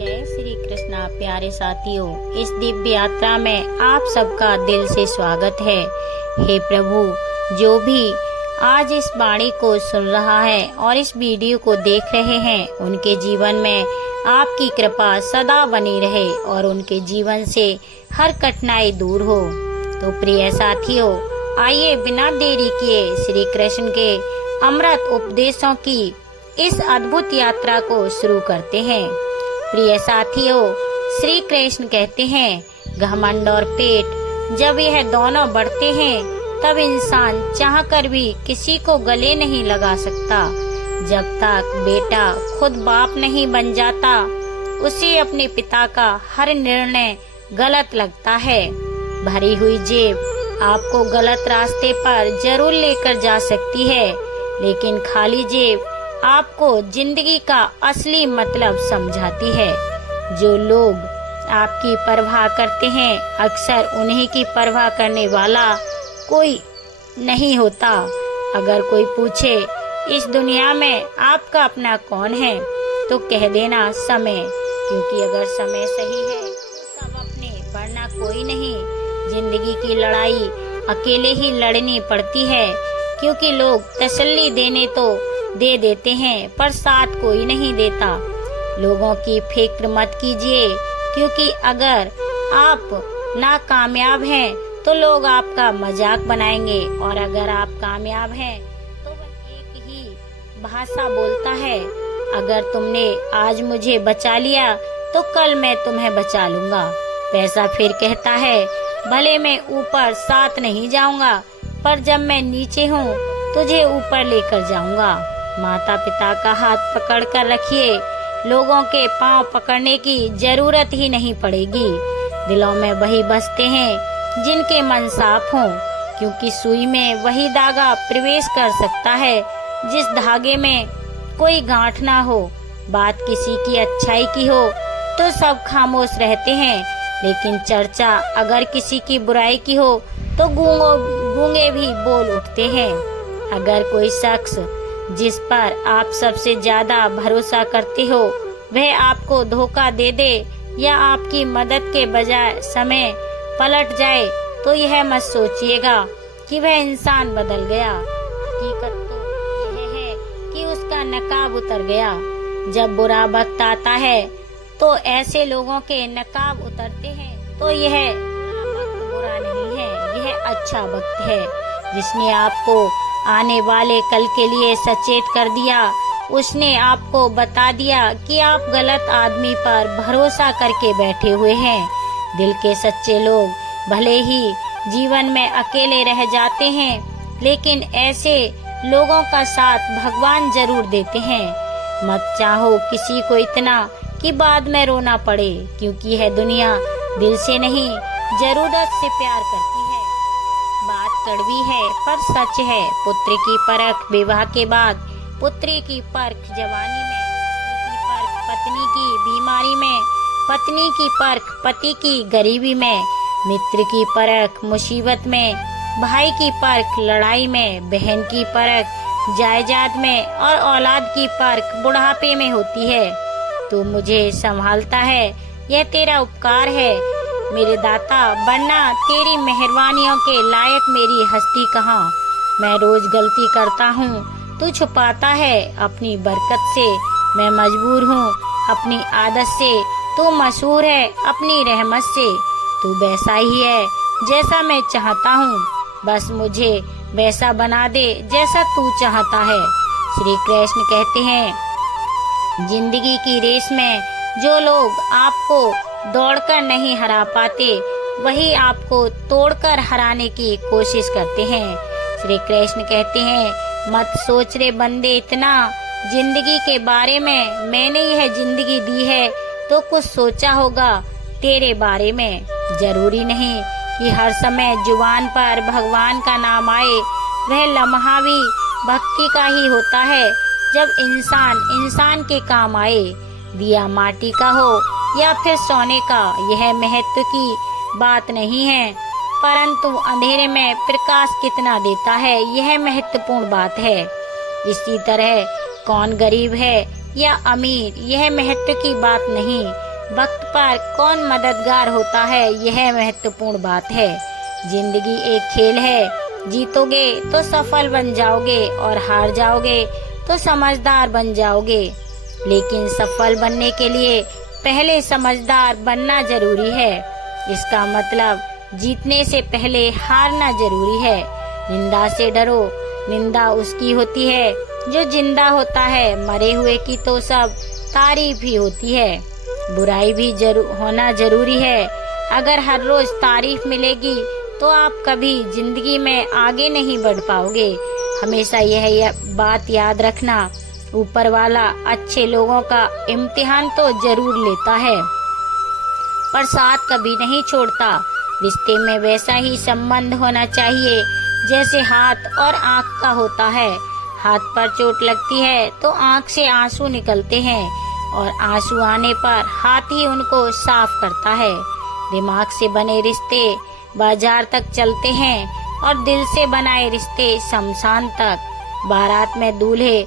जय श्री कृष्णा प्यारे साथियों, इस दिव्य यात्रा में आप सबका दिल से स्वागत है। हे प्रभु, जो भी आज इस वाणी को सुन रहा है और इस वीडियो को देख रहे हैं, उनके जीवन में आपकी कृपा सदा बनी रहे और उनके जीवन से हर कठिनाई दूर हो। तो प्रिय साथियों, आइए बिना देरी किए श्री कृष्ण के अमृत उपदेशों की इस अद्भुत यात्रा को शुरू करते हैं। प्रिय साथियों, श्री कृष्ण कहते हैं, घमंड और पेट जब यह दोनों बढ़ते हैं तब इंसान चाहकर भी किसी को गले नहीं लगा सकता। जब तक बेटा खुद बाप नहीं बन जाता, उसे अपने पिता का हर निर्णय गलत लगता है। भरी हुई जेब आपको गलत रास्ते पर जरूर लेकर जा सकती है, लेकिन खाली जेब आपको जिंदगी का असली मतलब समझाती है। जो लोग आपकी परवाह करते हैं, अक्सर उन्हीं की परवाह करने वाला कोई नहीं होता। अगर कोई पूछे इस दुनिया में आपका अपना कौन है, तो कह देना समय, क्योंकि अगर समय सही है तो सब अपने, वरना कोई नहीं। जिंदगी की लड़ाई अकेले ही लड़नी पड़ती है, क्योंकि लोग तसल्ली देने तो दे देते हैं पर साथ कोई नहीं देता। लोगों की फिक्र मत कीजिए, क्योंकि अगर आप नाकामयाब हैं तो लोग आपका मजाक बनाएंगे, और अगर आप कामयाब हैं तो वह एक ही भाषा बोलता है, अगर तुमने आज मुझे बचा लिया तो कल मैं तुम्हें बचा लूंगा। पैसा फिर कहता है, भले मैं ऊपर साथ नहीं जाऊंगा, पर जब मैं नीचे हूँ तुझे ऊपर लेकर जाऊंगा। माता पिता का हाथ पकड़ कर रखिए, लोगों के पांव पकड़ने की जरूरत ही नहीं पड़ेगी। दिलों में वही बसते हैं जिनके मन साफ हों, क्योंकि सुई में वही धागा प्रवेश कर सकता है जिस धागे में कोई गांठ ना हो। बात किसी की अच्छाई की हो तो सब खामोश रहते हैं, लेकिन चर्चा अगर किसी की बुराई की हो तो गूंगे भी बोल उठते हैं। अगर कोई शख्स जिस पर आप सबसे ज्यादा भरोसा करते हो वह आपको धोखा दे दे या आपकी मदद के बजाय समय पलट जाए, तो यह मत सोचिएगा कि वह इंसान बदल गया। हकीकत तो यह है कि उसका नकाब उतर गया। जब बुरा वक्त आता है तो ऐसे लोगों के नकाब उतरते हैं, तो यह वक्त बुरा नहीं है, यह अच्छा वक्त है। जिसने आपको आने वाले कल के लिए सचेत कर दिया, उसने आपको बता दिया कि आप गलत आदमी पर भरोसा करके बैठे हुए हैं। दिल के सच्चे लोग भले ही जीवन में अकेले रह जाते हैं, लेकिन ऐसे लोगों का साथ भगवान जरूर देते हैं। मत चाहो किसी को इतना कि बाद में रोना पड़े, क्योंकि यह दुनिया दिल से नहीं जरूरत से प्यार करती है। बात कड़वी है पर सच है। पुत्र की परख विवाह के बाद, पुत्री की परख जवानी में, पति की परख पत्नी की बीमारी में, पत्नी की परख पति की गरीबी में, मित्र की परख मुसीबत में, भाई की परख लड़ाई में, बहन की परख जायदाद में, और औलाद की परख बुढ़ापे में होती है। तू मुझे संभालता है, यह तेरा उपकार है मेरे दाता, वरना तेरी मेहरबानियों के लायक मेरी हस्ती कहाँ। मैं रोज गलती करता हूँ, तू छुपाता है अपनी बरकत से। मैं मजबूर हूँ अपनी आदत से, तू मशहूर है अपनी रहमत से। तू वैसा ही है जैसा मैं चाहता हूँ, बस मुझे वैसा बना दे जैसा तू चाहता है। श्री कृष्ण कहते हैं, जिंदगी की रेस में जो लोग आपको दौड़कर नहीं हरा पाते, वही आपको तोड़कर हराने की कोशिश करते हैं। श्री कृष्ण कहते हैं, मत सोच रे बंदे इतना जिंदगी के बारे में, मैंने यह जिंदगी दी है तो कुछ सोचा होगा तेरे बारे में। जरूरी नहीं कि हर समय जुबान पर भगवान का नाम आए, वह लम्हा भी भक्ति का ही होता है जब इंसान के काम आए। दिया माटी का हो या फिर सोने का, यह महत्व की बात नहीं है, परंतु अंधेरे में प्रकाश कितना देता है यह महत्वपूर्ण बात है। इसी तरह कौन गरीब है या अमीर, यह महत्व की बात नहीं, वक्त पर कौन मददगार होता है, यह महत्वपूर्ण बात है। जिंदगी एक खेल है, जीतोगे तो सफल बन जाओगे और हार जाओगे तो समझदार बन जाओगे। लेकिन सफल बनने के लिए पहले समझदार बनना जरूरी है। इसका मतलब जीतने से पहले हारना जरूरी है। निंदा से डरो, निंदा उसकी होती है जो जिंदा होता है, मरे हुए की तो सब तारीफ ही होती है। बुराई भी होना जरूरी है। अगर हर रोज तारीफ मिलेगी तो आप कभी जिंदगी में आगे नहीं बढ़ पाओगे। हमेशा यह बात याद रखना, ऊपर वाला अच्छे लोगों का इम्तिहान तो जरूर लेता है पर साथ कभी नहीं छोड़ता। रिश्ते में वैसा ही संबंध होना चाहिए जैसे हाथ और आँख का होता है। हाथ पर चोट लगती है तो आँख से आंसू निकलते हैं और आंसू आने पर हाथ ही उनको साफ करता है। दिमाग से बने रिश्ते बाजार तक चलते हैं और दिल से बनाए रिश्ते शमशान तक। बारात में दूल्हे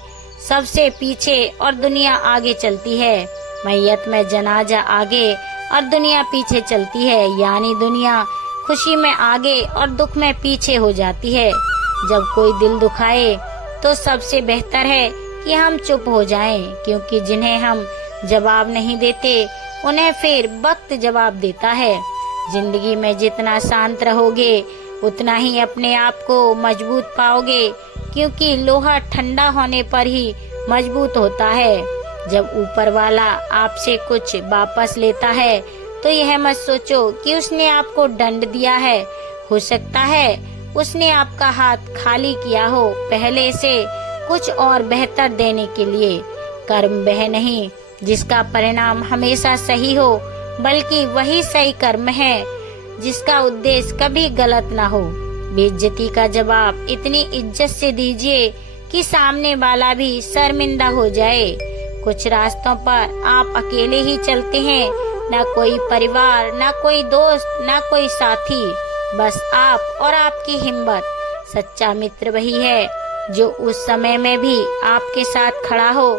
सबसे पीछे और दुनिया आगे चलती है। मैयत में जनाजा आगे और दुनिया पीछे चलती है, यानी दुनिया खुशी में आगे और दुख में पीछे हो जाती है। जब कोई दिल दुखाए तो सबसे बेहतर है कि हम चुप हो जाएं, क्योंकि जिन्हें हम जवाब नहीं देते उन्हें फिर वक्त जवाब देता है। जिंदगी में जितना शांत रहोगे उतना ही अपने आप को मजबूत पाओगे, क्योंकि लोहा ठंडा होने पर ही मजबूत होता है। जब ऊपर वाला आपसे कुछ वापस लेता है तो यह मत सोचो कि उसने आपको दंड दिया है। हो सकता है उसने आपका हाथ खाली किया हो पहले से कुछ और बेहतर देने के लिए। कर्म वह नहीं जिसका परिणाम हमेशा सही हो, बल्कि वही सही कर्म है जिसका उद्देश्य कभी गलत ना हो। बेइज्जती का जवाब इतनी इज्जत से दीजिए कि सामने वाला भी शर्मिंदा हो जाए। कुछ रास्तों पर आप अकेले ही चलते हैं, ना कोई परिवार, ना कोई दोस्त, ना कोई साथी, बस आप और आपकी हिम्मत। सच्चा मित्र वही है जो उस समय में भी आपके साथ खड़ा हो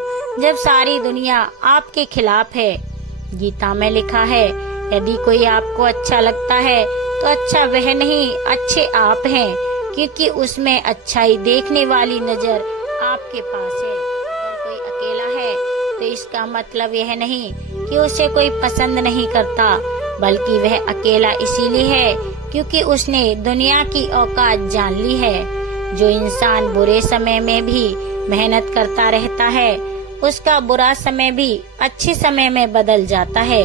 जब सारी दुनिया आपके खिलाफ है। गीता में लिखा है, यदि कोई आपको अच्छा लगता है तो अच्छा वह नहीं, अच्छे आप हैं, क्योंकि उसमें अच्छाई देखने वाली नजर आपके पास है। अगर कोई अकेला है तो इसका मतलब यह नहीं कि उसे कोई पसंद नहीं करता, बल्कि वह अकेला इसीलिए है क्योंकि उसने दुनिया की औकात जान ली है। जो इंसान बुरे समय में भी मेहनत करता रहता है, उसका बुरा समय भी अच्छे समय में बदल जाता है।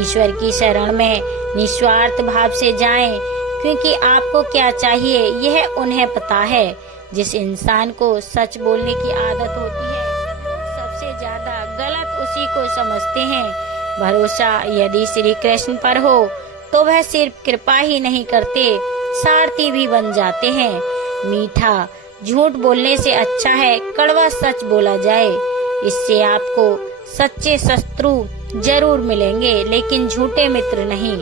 ईश्वर की शरण में निस्वार्थ भाव से जाएं, क्योंकि आपको क्या चाहिए यह उन्हें पता है। जिस इंसान को सच बोलने की आदत होती है, लोग सबसे ज्यादा गलत उसी को समझते हैं। भरोसा यदि श्री कृष्ण पर हो तो वह सिर्फ कृपा ही नहीं करते, सारथी भी बन जाते हैं। मीठा झूठ बोलने से अच्छा है कड़वा सच बोला जाए। इससे आपको सच्चे शत्रु जरूर मिलेंगे, लेकिन झूठे मित्र नहीं।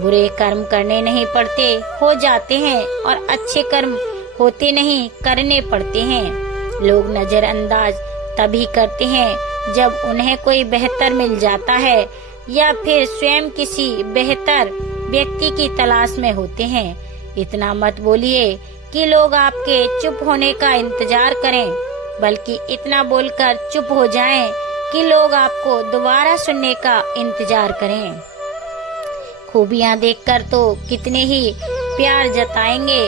बुरे कर्म करने नहीं पड़ते, हो जाते हैं, और अच्छे कर्म होते नहीं, करने पड़ते हैं। लोग नजरअंदाज तभी करते हैं जब उन्हें कोई बेहतर मिल जाता है या फिर स्वयं किसी बेहतर व्यक्ति की तलाश में होते हैं। इतना मत बोलिए कि लोग आपके चुप होने का इंतजार करें, बल्कि इतना बोलकर चुप हो जाएं कि लोग आपको दोबारा सुनने का इंतजार करें। खूबियां देखकर तो कितने ही प्यार जताएंगे,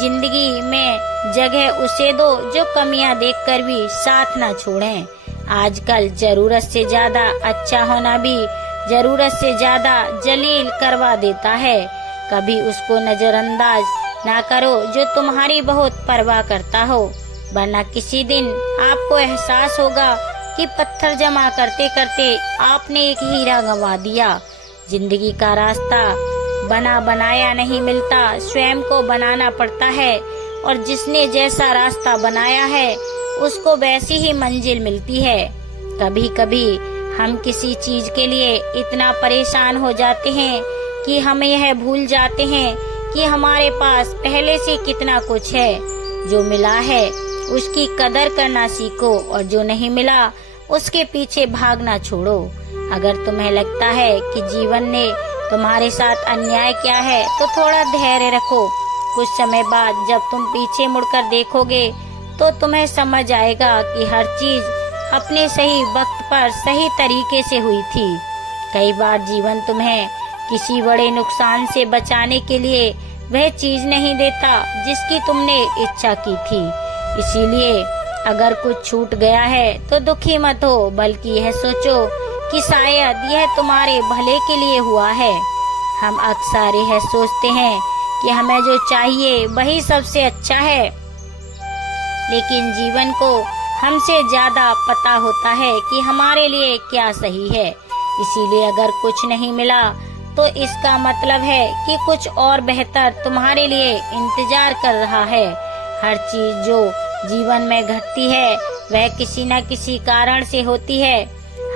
जिंदगी में जगह उसे दो जो कमियां देखकर भी साथ ना छोड़ें। आजकल जरूरत से ज्यादा अच्छा होना भी जरूरत से ज्यादा जलील करवा देता है। कभी उसको नजरअंदाज ना करो जो तुम्हारी बहुत परवाह करता हो, वरना किसी दिन आपको एहसास होगा कि पत्थर जमा करते करते आपने एक हीरा गंवा दिया। जिंदगी का रास्ता बना बनाया नहीं मिलता, स्वयं को बनाना पड़ता है, और जिसने जैसा रास्ता बनाया है उसको वैसी ही मंजिल मिलती है। कभी कभी हम किसी चीज के लिए इतना परेशान हो जाते हैं कि हम यह भूल जाते हैं कि हमारे पास पहले से कितना कुछ है। जो मिला है उसकी कदर करना सीखो, और जो नहीं मिला उसके पीछे भागना छोड़ो। अगर तुम्हें लगता है कि जीवन ने तुम्हारे साथ अन्याय किया है तो थोड़ा धैर्य रखो। कुछ समय बाद जब तुम पीछे मुड़कर देखोगे तो तुम्हें समझ आएगा कि हर चीज अपने सही वक्त पर सही तरीके से हुई थी। कई बार जीवन तुम्हें किसी बड़े नुकसान से बचाने के लिए वह चीज नहीं देता जिसकी तुमने इच्छा की थी। इसीलिए अगर कुछ छूट गया है तो दुखी मत हो, बल्कि यह सोचो कि शायद यह तुम्हारे भले के लिए हुआ है। हम अक्सर यह सोचते हैं कि हमें जो चाहिए वही सबसे अच्छा है, लेकिन जीवन को हमसे ज्यादा पता होता है कि हमारे लिए क्या सही है। इसीलिए अगर कुछ नहीं मिला तो इसका मतलब है कि कुछ और बेहतर तुम्हारे लिए इंतजार कर रहा है। हर चीज जो जीवन में घटती है वह किसी न किसी कारण से होती है।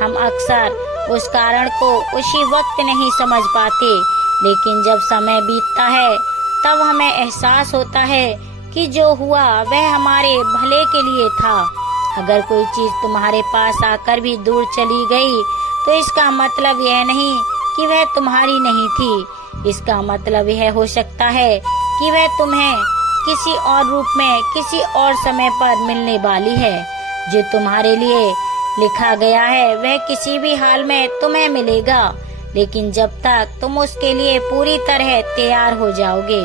हम अक्सर उस कारण को उसी वक्त नहीं समझ पाते, लेकिन जब समय बीतता है तब हमें एहसास होता है कि जो हुआ वह हमारे भले के लिए था। अगर कोई चीज तुम्हारे पास आकर भी दूर चली गई तो इसका मतलब यह नहीं कि वह तुम्हारी नहीं थी। इसका मतलब यह हो सकता है कि वह तुम्हें किसी और रूप में किसी और समय पर मिलने वाली है। जो तुम्हारे लिए लिखा गया है वह किसी भी हाल में तुम्हें मिलेगा, लेकिन जब तक तुम उसके लिए पूरी तरह तैयार हो जाओगे।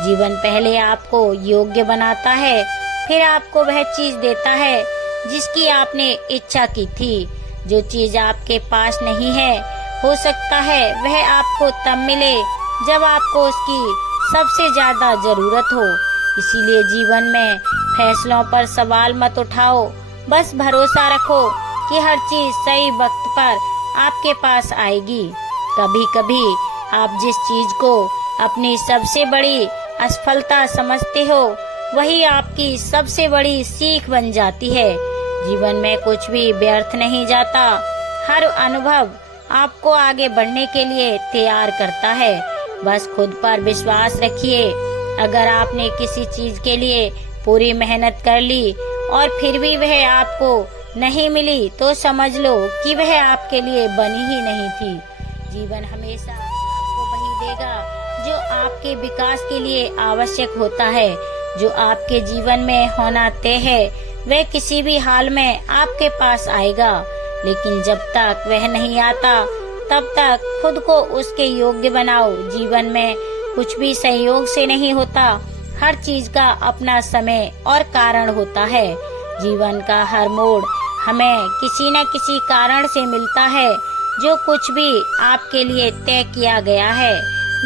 जीवन पहले आपको योग्य बनाता है, फिर आपको वह चीज देता है जिसकी आपने इच्छा की थी। जो चीज आपके पास नहीं है, हो सकता है वह आपको तब मिले जब आपको उसकी सबसे ज्यादा जरूरत हो। इसीलिए जीवन में फैसलों पर सवाल मत उठाओ, बस भरोसा रखो कि हर चीज सही वक्त पर आपके पास आएगी। कभी कभी आप जिस चीज को अपनी सबसे बड़ी असफलता समझते हो वही आपकी सबसे बड़ी सीख बन जाती है। जीवन में कुछ भी व्यर्थ नहीं जाता। हर अनुभव आपको आगे बढ़ने के लिए तैयार करता है। बस खुद पर विश्वास रखिए। अगर आपने किसी चीज के लिए पूरी मेहनत कर ली और फिर भी वह आपको नहीं मिली तो समझ लो कि वह आपके लिए बनी ही नहीं थी। जीवन हमेशा आपको वही देगा जो आपके विकास के लिए आवश्यक होता है। जो आपके जीवन में होना तय है वह किसी भी हाल में आपके पास आएगा, लेकिन जब तक वह नहीं आता तब तक खुद को उसके योग्य बनाओ। जीवन में कुछ भी संयोग से नहीं होता, हर चीज का अपना समय और कारण होता है। जीवन का हर मोड़ हमें किसी न किसी कारण से मिलता है। जो कुछ भी आपके लिए तय किया गया है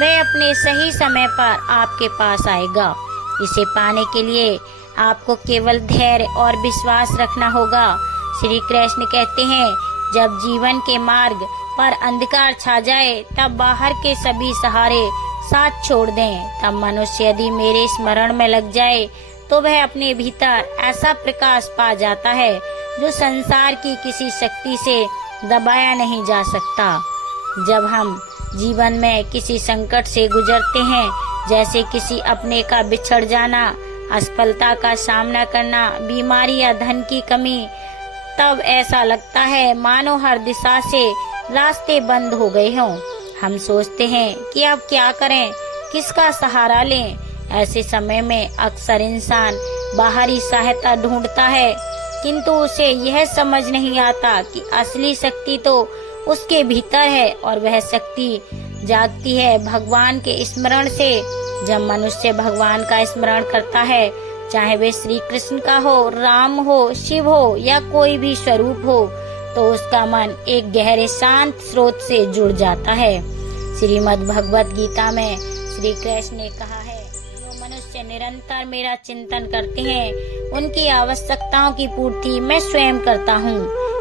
वह अपने सही समय पर आपके पास आएगा। इसे पाने के लिए आपको केवल धैर्य और विश्वास रखना होगा। श्री कृष्ण कहते हैं, जब जीवन के मार्ग पर अंधकार छा जाए तब बाहर के सभी सहारे साथ छोड़ दें। तब मनुष्य यदि मेरे स्मरण में लग जाए तो वह अपने भीतर ऐसा प्रकाश पा जाता है जो संसार की किसी शक्ति से दबाया नहीं जा सकता। जब हम जीवन में किसी संकट से गुजरते हैं, जैसे किसी अपने का बिछड़ जाना, असफलता का सामना करना, बीमारी या धन की कमी, तब ऐसा लगता है मानो हर दिशा से रास्ते बंद हो गए हों। हम सोचते हैं कि अब क्या करें, किसका सहारा लें। ऐसे समय में अक्सर इंसान बाहरी सहायता ढूंढता है, किंतु उसे यह समझ नहीं आता कि असली शक्ति तो उसके भीतर है और वह शक्ति जागती है भगवान के स्मरण से। जब मनुष्य भगवान का स्मरण करता है, चाहे वे श्री कृष्ण का हो, राम हो, शिव हो या कोई भी स्वरूप हो, तो उसका मन एक गहरे शांत स्रोत से जुड़ जाता है। श्रीमद् भगवत गीता में श्री कृष्ण ने कहा है, जो मनुष्य निरंतर मेरा चिंतन करते हैं उनकी आवश्यकताओं की पूर्ति मैं स्वयं करता हूँ।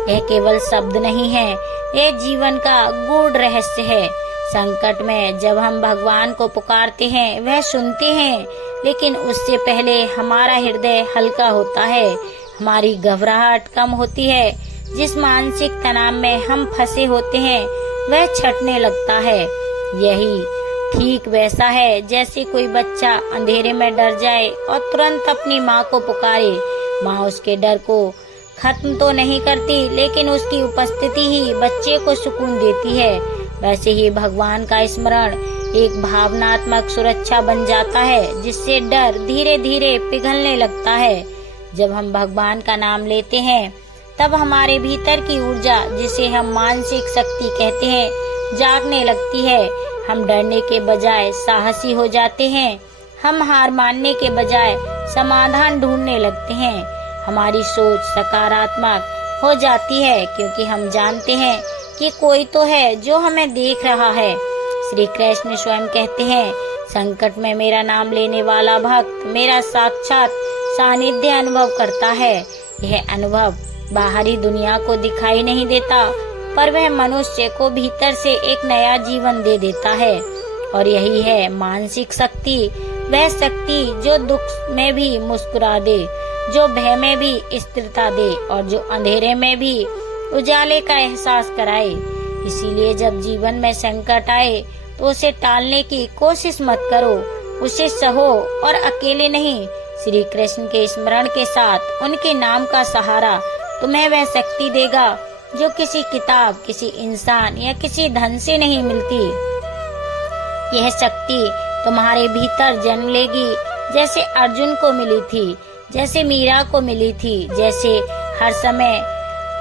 यह केवल शब्द नहीं है, यह जीवन का गूढ़ रहस्य है। संकट में जब हम भगवान को पुकारते हैं वह सुनते हैं, लेकिन उससे पहले हमारा हृदय हल्का होता है, हमारी घबराहट कम होती है। जिस मानसिक तनाव में हम फंसे होते हैं वह छटने लगता है। यही ठीक वैसा है जैसे कोई बच्चा अंधेरे में डर जाए और तुरंत अपनी माँ को पुकारे। माँ उसके डर को खत्म तो नहीं करती, लेकिन उसकी उपस्थिति ही बच्चे को सुकून देती है। वैसे ही भगवान का स्मरण एक भावनात्मक सुरक्षा बन जाता है, जिससे डर धीरे धीरे पिघलने लगता है। जब हम भगवान का नाम लेते हैं, तब हमारे भीतर की ऊर्जा, जिसे हम मानसिक शक्ति कहते हैं, जागने लगती है। हम डरने के बजाय साहसी हो जाते हैं। हम हार मानने के बजाय समाधान ढूंढने लगते हैं। हमारी सोच सकारात्मक हो जाती है, क्योंकि हम जानते हैं कि कोई तो है जो हमें देख रहा है। श्री कृष्ण स्वयं कहते हैं, संकट में मेरा नाम लेने वाला भक्त मेरा साक्षात सानिध्य अनुभव करता है। यह अनुभव बाहरी दुनिया को दिखाई नहीं देता, पर वह मनुष्य को भीतर से एक नया जीवन दे देता है। और यही है मानसिक शक्ति, वह शक्ति जो दुख में भी मुस्कुरा दे, जो भय में भी स्थिरता दे और जो अंधेरे में भी उजाले का एहसास कराए। इसीलिए जब जीवन में संकट आए तो उसे टालने की कोशिश मत करो, उसे सहो और अकेले नहीं, श्री कृष्ण के स्मरण के साथ उनके नाम का सहारा तुम्हें वह शक्ति देगा जो किसी किताब, किसी इंसान या किसी धन से नहीं मिलती। यह शक्ति तुम्हारे भीतर जन्म लेगी, जैसे अर्जुन को मिली थी, जैसे मीरा को मिली थी, जैसे हर समय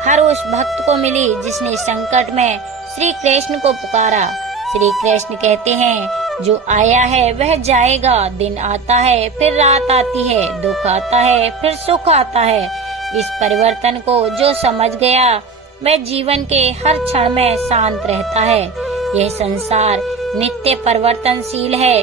हर उस भक्त को मिली जिसने संकट में श्री कृष्ण को पुकारा। श्री कृष्ण कहते हैं, जो आया है वह जाएगा। दिन आता है फिर रात आती है, दुख आता है फिर सुख आता है। इस परिवर्तन को जो समझ गया वह जीवन के हर क्षण में शांत रहता है। यह संसार नित्य परिवर्तनशील है,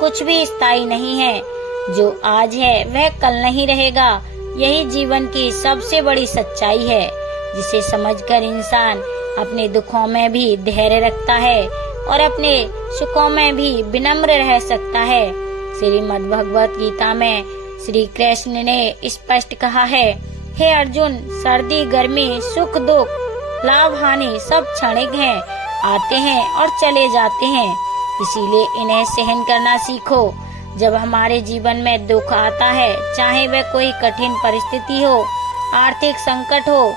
कुछ भी स्थायी नहीं है। जो आज है वह कल नहीं रहेगा। यही जीवन की सबसे बड़ी सच्चाई है, जिसे समझकर इंसान अपने दुखों में भी धैर्य रखता है और अपने सुखों में भी विनम्र रह सकता है। श्रीमद् भगवत गीता में श्री कृष्ण ने स्पष्ट कहा है, हे अर्जुन, सर्दी गर्मी सुख दुख लाभ हानि सब क्षणिक हैं, आते हैं और चले जाते हैं। इसीलिए इन्हें सहन करना सीखो। जब हमारे जीवन में दुख आता है, चाहे वह कोई कठिन परिस्थिति हो, आर्थिक संकट हो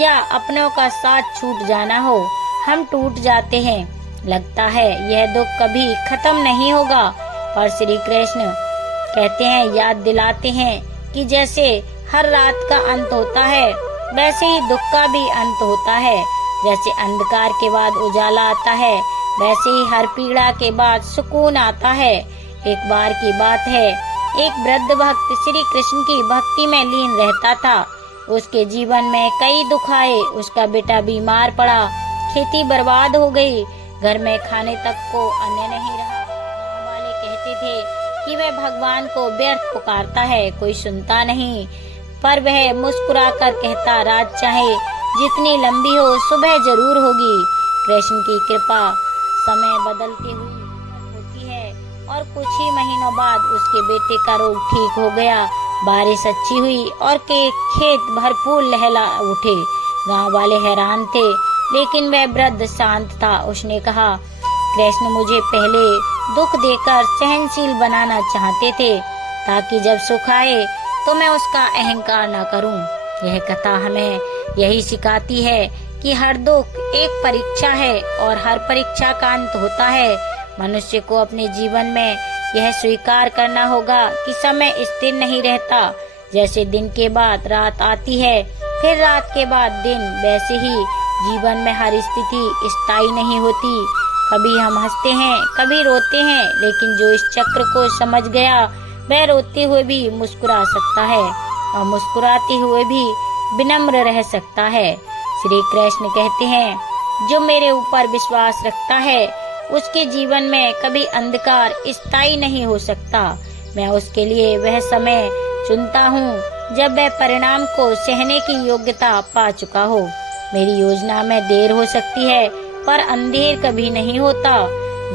या अपनों का साथ छूट जाना हो, हम टूट जाते हैं। लगता है यह दुख कभी खत्म नहीं होगा, पर श्री कृष्ण कहते हैं, याद दिलाते हैं कि जैसे हर रात का अंत होता है, वैसे ही दुख का भी अंत होता है। जैसे अंधकार के बाद उजाला आता है, वैसे ही हर पीड़ा के बाद सुकून आता है। एक बार की बात है, एक वृद्ध भक्त श्री कृष्ण की भक्ति में लीन रहता था। उसके जीवन में कई दुख आए। उसका बेटा बीमार पड़ा, खेती बर्बाद हो गई, घर में खाने तक को अन्न नहीं रहा। गाँव वाले कहते थे कि वह भगवान को व्यर्थ पुकारता है, कोई सुनता नहीं। पर वह मुस्कुरा कर कहता, रात चाहे जितनी लंबी हो, सुबह जरूर होगी। कृष्ण की कृपा समय बदलते हुए होती है और कुछ ही महीनों बाद उसके बेटे का रोग ठीक हो गया। बारिश अच्छी हुई और खेत भरपूर लहला उठे। गांव वाले हैरान थे, लेकिन वह वृद्ध शांत था। उसने कहा, कृष्ण मुझे पहले दुख देकर सहनशील बनाना चाहते थे, ताकि जब सुख आए तो मैं उसका अहंकार न करूं। यह कथा हमें यही सिखाती है कि हर दुख एक परीक्षा है और हर परीक्षा का अंत होता है। मनुष्य को अपने जीवन में यह स्वीकार करना होगा कि समय स्थिर नहीं रहता। जैसे दिन के बाद रात आती है, फिर रात के बाद दिन, वैसे ही जीवन में हर स्थिति स्थायी नहीं होती। कभी हम हंसते हैं, कभी रोते हैं, लेकिन जो इस चक्र को समझ गया वह रोते हुए भी मुस्कुरा सकता है और मुस्कुराते हुए भी विनम्र रह सकता है। श्री कृष्ण कहते हैं, जो मेरे ऊपर विश्वास रखता है उसके जीवन में कभी अंधकार स्थायी नहीं हो सकता। मैं उसके लिए वह समय चुनता हूँ जब वह परिणाम को सहने की योग्यता पा चुका हो। मेरी योजना में देर हो सकती है, पर अंधेर कभी नहीं होता।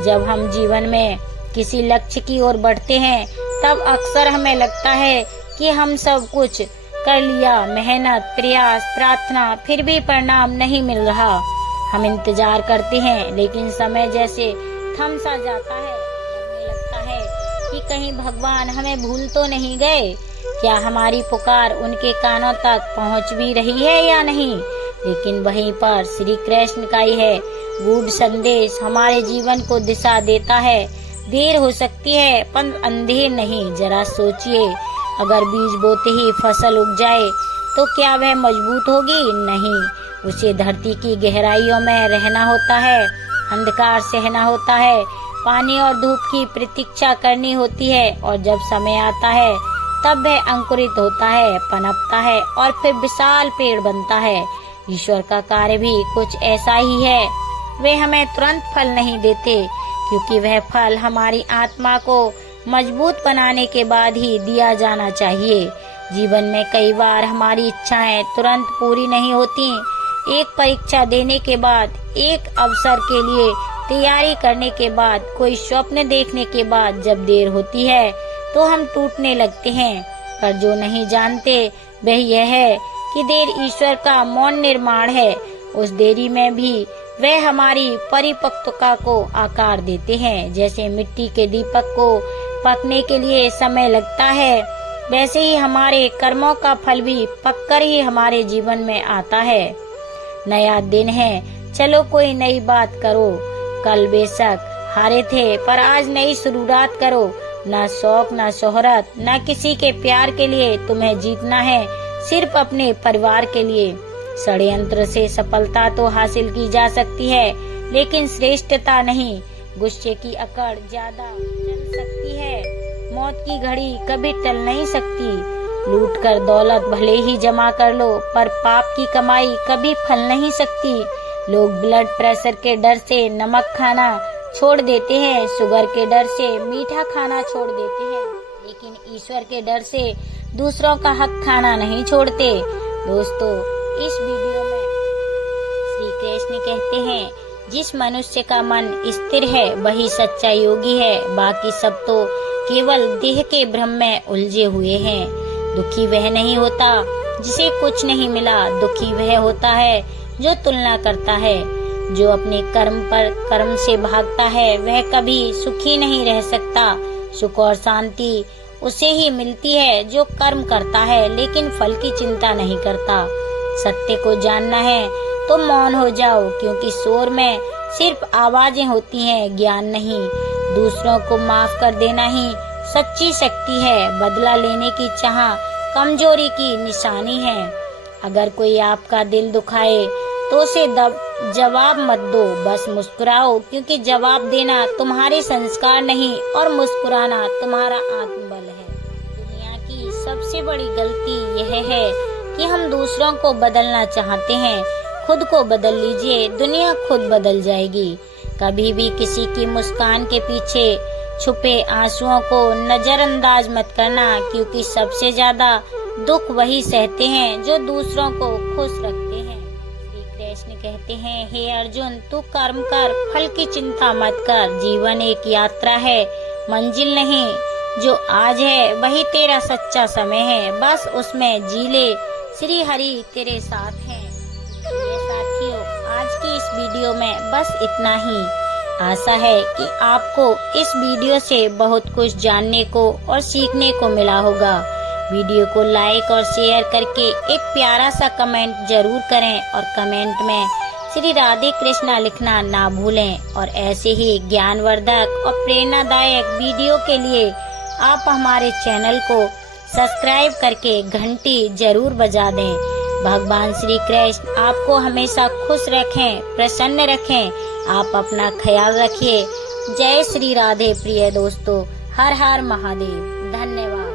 जब हम जीवन में किसी लक्ष्य की ओर बढ़ते हैं, तब अक्सर हमें लगता है कि हम सब कुछ कर लिया, मेहनत, प्रयास, प्रार्थना, फिर भी परिणाम नहीं मिल रहा। हम इंतजार करते हैं, लेकिन समय जैसे थम सा जाता है। लगने लगता है कि कहीं भगवान हमें भूल तो नहीं गए। क्या हमारी पुकार उनके कानों तक पहुंच भी रही है या नहीं? लेकिन वहीं पर श्री कृष्ण का यह गूढ़ संदेश हमारे जीवन को दिशा देता है। देर हो सकती है पर अंधेर नहीं। जरा सोचिए, अगर बीज बोते ही फसल उग जाए तो क्या वह मजबूत होगी? नहीं, उसे धरती की गहराइयों में रहना होता है, अंधकार सहना होता है, पानी और धूप की प्रतीक्षा करनी होती है, और जब समय आता है तब वह अंकुरित होता है, पनपता है और फिर विशाल पेड़ बनता है। ईश्वर का कार्य भी कुछ ऐसा ही है। वे हमें तुरंत फल नहीं देते, क्योंकि वह फल हमारी आत्मा को मजबूत बनाने के बाद ही दिया जाना चाहिए। जीवन में कई बार हमारी इच्छाएं तुरंत पूरी नहीं होती। एक परीक्षा देने के बाद, एक अवसर के लिए तैयारी करने के बाद, कोई स्वप्न देखने के बाद जब देर होती है तो हम टूटने लगते हैं। पर जो नहीं जानते वह यह है कि देर ईश्वर का मौन निर्माण है। उस देरी में भी वह हमारी परिपक्वता को आकार देते हैं। जैसे मिट्टी के दीपक को पकने के लिए समय लगता है, वैसे ही हमारे कर्मों का फल भी पककर ही हमारे जीवन में आता है। नया दिन है, चलो कोई नई बात करो। कल बेशक हारे थे पर आज नई शुरुआत करो। ना शौक, ना शोहरत, ना किसी के प्यार के लिए तुम्हें जीतना है, सिर्फ अपने परिवार के लिए। षड्यंत्र से सफलता तो हासिल की जा सकती है, लेकिन श्रेष्ठता नहीं। गुस्से की अकड़ ज्यादा चल सकती है, मौत की घड़ी कभी टल नहीं सकती। लूट कर दौलत भले ही जमा कर लो, पर पाप की कमाई कभी फल नहीं सकती। लोग ब्लड प्रेशर के डर से नमक खाना छोड़ देते हैं, शुगर के डर से मीठा खाना छोड़ देते हैं, लेकिन ईश्वर के डर से दूसरों का हक खाना नहीं छोड़ते। दोस्तों, इस वीडियो में श्री कृष्ण कहते हैं, जिस मनुष्य का मन स्थिर है वही सच्चा योगी है, बाकी सब तो केवल देह के भ्रम में उलझे हुए हैं। दुखी वह नहीं होता जिसे कुछ नहीं मिला, दुखी वह होता है जो तुलना करता है। जो अपने कर्म से भागता है वह कभी सुखी नहीं रह सकता। सुख और शांति उसे ही मिलती है जो कर्म करता है, लेकिन फल की चिंता नहीं करता। सत्य को जानना है तो मौन हो जाओ, क्योंकि शोर में सिर्फ आवाजें होती हैं, ज्ञान नहीं। दूसरों को माफ कर देना ही सच्ची शक्ति है। बदला लेने की चाह कमजोरी की निशानी है। अगर कोई आपका दिल दुखाए तो उसे जवाब मत दो, बस मुस्कुराओ, क्योंकि जवाब देना तुम्हारे संस्कार नहीं और मुस्कुराना तुम्हारा आत्मबल है। दुनिया की सबसे बड़ी गलती यह है कि हम दूसरों को बदलना चाहते हैं। खुद को बदल लीजिए, दुनिया खुद बदल जाएगी। कभी भी किसी की मुस्कान के पीछे छुपे आंसुओं को नजरअंदाज मत करना, क्योंकि सबसे ज्यादा दुख वही सहते हैं जो दूसरों को खुश रखते हैं। श्री कृष्ण कहते हैं, हे अर्जुन, तू कर्म कर, फल की चिंता मत कर। जीवन एक यात्रा है, मंजिल नहीं। जो आज है वही तेरा सच्चा समय है, बस उसमें जी ले। श्री हरि तेरे साथ हैं। प्रिय साथियों, आज की इस वीडियो में बस इतना ही। आशा है कि आपको इस वीडियो से बहुत कुछ जानने को और सीखने को मिला होगा। वीडियो को लाइक और शेयर करके एक प्यारा सा कमेंट जरूर करें, और कमेंट में श्री राधे कृष्णा लिखना ना भूलें। और ऐसे ही ज्ञानवर्धक और प्रेरणादायक वीडियो के लिए आप हमारे चैनल को सब्सक्राइब करके घंटी जरूर बजा दें। भगवान श्री कृष्ण आपको हमेशा खुश रखें, प्रसन्न रखें। आप अपना ख्याल रखिए। जय श्री राधे। प्रिय दोस्तों, हर हर महादेव। धन्यवाद।